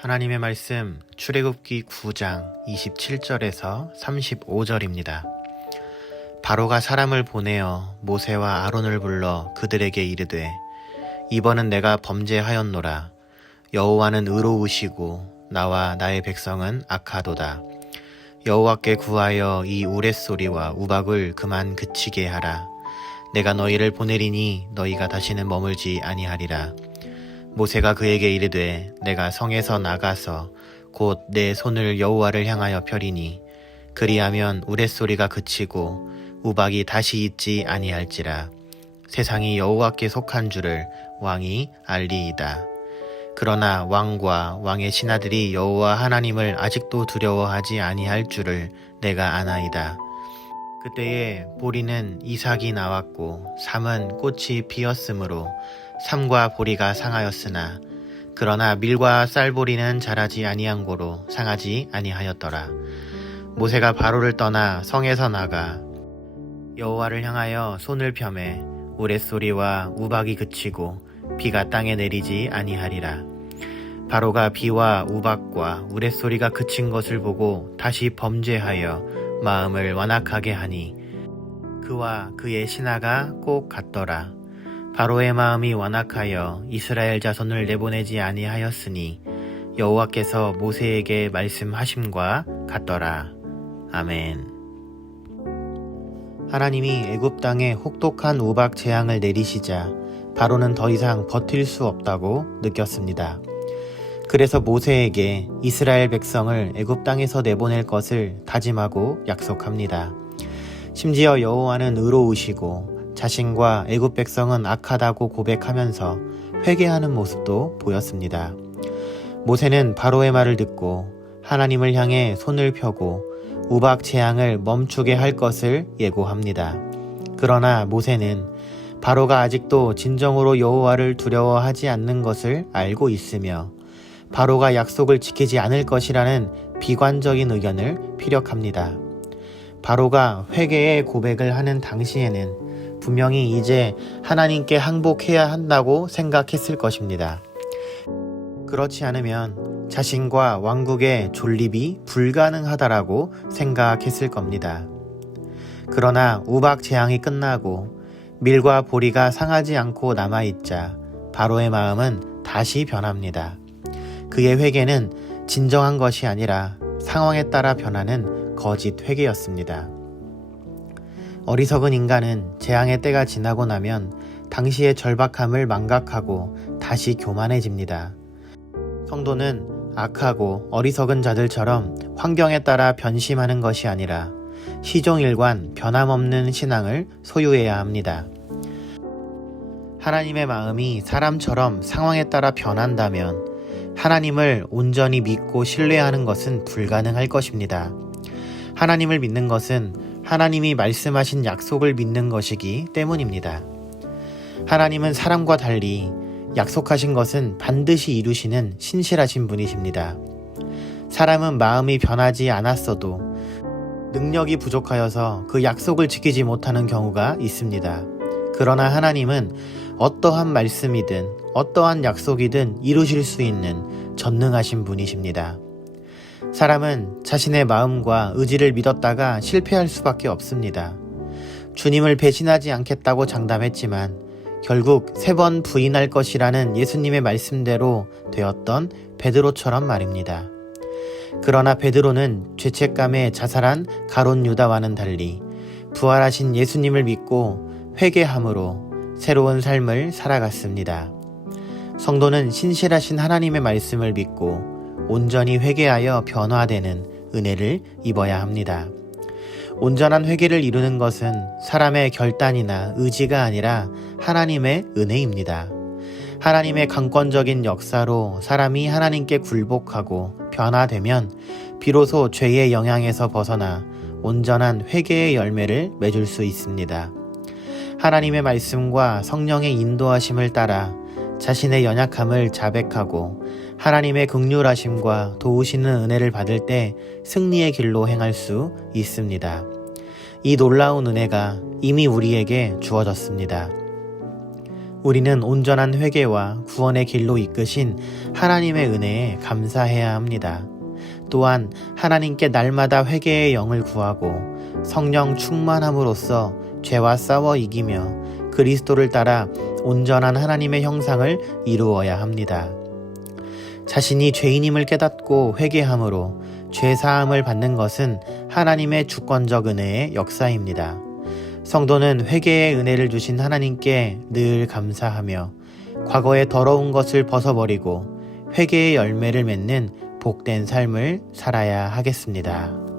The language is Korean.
하나님의 말씀 출애굽기 9장 27절에서 35절입니다. 바로가 사람을 보내어 모세와 아론을 불러 그들에게 이르되 이번은 내가 범죄하였노라. 여호와는 의로우시고 나와 나의 백성은 악하도다. 여호와께 구하여 이 우레소리와 우박을 그만 그치게 하라. 내가 너희를 보내리니 너희가 다시는 머물지 아니하리라. 모세가 그에게 이르되 내가 성에서 나가서 곧 내 손을 여호와를 향하여 펴리니 그리하면 우레소리가 그치고 우박이 다시 있지 아니할지라. 세상이 여호와께 속한 줄을 왕이 알리이다. 그러나 왕과 왕의 신하들이 여호와 하나님을 아직도 두려워하지 아니할 줄을 내가 아나이다. 그때에 보리는 이삭이 나왔고 삼은 꽃이 피었으므로 삼과 보리가 상하였으나 그러나 밀과 쌀보리는 자라지 아니한 고로 상하지 아니하였더라. 모세가 바로를 떠나 성에서 나가 여호와를 향하여 손을 펴매 우레소리와 우박이 그치고 비가 땅에 내리지 아니하리라. 바로가 비와 우박과 우레소리가 그친 것을 보고 다시 범죄하여 마음을 완악하게 하니 그와 그의 신하가 꼭 같더라. 바로의 마음이 완악하여 이스라엘 자손을 내보내지 아니하였으니 여호와께서 모세에게 말씀하심과 같더라. 아멘. 하나님이 애굽 땅에 혹독한 우박 재앙을 내리시자 바로는 더 이상 버틸 수 없다고 느꼈습니다. 그래서 모세에게 이스라엘 백성을 애굽 땅에서 내보낼 것을 다짐하고 약속합니다. 심지어 여호와는 의로우시고 자신과 애굽 백성은 악하다고 고백하면서 회개하는 모습도 보였습니다. 모세는 바로의 말을 듣고 하나님을 향해 손을 펴고 우박 재앙을 멈추게 할 것을 예고합니다. 그러나 모세는 바로가 아직도 진정으로 여호와를 두려워하지 않는 것을 알고 있으며 바로가 약속을 지키지 않을 것이라는 비관적인 의견을 피력합니다. 바로가 회개의 고백을 하는 당시에는 분명히 이제 하나님께 항복해야 한다고 생각했을 것입니다. 그렇지 않으면 자신과 왕국의 존립이 불가능하다라고 생각했을 겁니다. 그러나 우박 재앙이 끝나고 밀과 보리가 상하지 않고 남아있자 바로의 마음은 다시 변합니다. 그의 회개는 진정한 것이 아니라 상황에 따라 변하는 거짓 회개였습니다. 어리석은 인간은 재앙의 때가 지나고 나면 당시의 절박함을 망각하고 다시 교만해집니다. 성도는 악하고 어리석은 자들처럼 환경에 따라 변심하는 것이 아니라 시종일관 변함없는 신앙을 소유해야 합니다. 하나님의 마음이 사람처럼 상황에 따라 변한다면 하나님을 온전히 믿고 신뢰하는 것은 불가능할 것입니다. 하나님을 믿는 것은 하나님이 말씀하신 약속을 믿는 것이기 때문입니다. 하나님은 사람과 달리 약속하신 것은 반드시 이루시는 신실하신 분이십니다. 사람은 마음이 변하지 않았어도 능력이 부족하여서 그 약속을 지키지 못하는 경우가 있습니다. 그러나 하나님은 어떠한 말씀이든 어떠한 약속이든 이루실 수 있는 전능하신 분이십니다. 사람은 자신의 마음과 의지를 믿었다가 실패할 수밖에 없습니다. 주님을 배신하지 않겠다고 장담했지만 결국 3번 부인할 것이라는 예수님의 말씀대로 되었던 베드로처럼 말입니다. 그러나 베드로는 죄책감에 자살한 가룟 유다와는 달리 부활하신 예수님을 믿고 회개함으로 새로운 삶을 살아갔습니다. 성도는 신실하신 하나님의 말씀을 믿고 온전히 회개하여 변화되는 은혜를 입어야 합니다. 온전한 회개를 이루는 것은 사람의 결단이나 의지가 아니라 하나님의 은혜입니다. 하나님의 강권적인 역사로 사람이 하나님께 굴복하고 변화되면 비로소 죄의 영향에서 벗어나 온전한 회개의 열매를 맺을 수 있습니다. 하나님의 말씀과 성령의 인도하심을 따라 자신의 연약함을 자백하고 하나님의 긍휼하심과 도우시는 은혜를 받을 때 승리의 길로 행할 수 있습니다. 이 놀라운 은혜가 이미 우리에게 주어졌습니다. 우리는 온전한 회개와 구원의 길로 이끄신 하나님의 은혜에 감사해야 합니다. 또한 하나님께 날마다 회개의 영을 구하고 성령 충만함으로써 죄와 싸워 이기며 그리스도를 따라 온전한 하나님의 형상을 이루어야 합니다. 자신이 죄인임을 깨닫고 회개함으로 죄 사함을 받는 것은 하나님의 주권적 은혜의 역사입니다. 성도는 회개의 은혜를 주신 하나님께 늘 감사하며 과거의 더러운 것을 벗어버리고 회개의 열매를 맺는 복된 삶을 살아야 하겠습니다.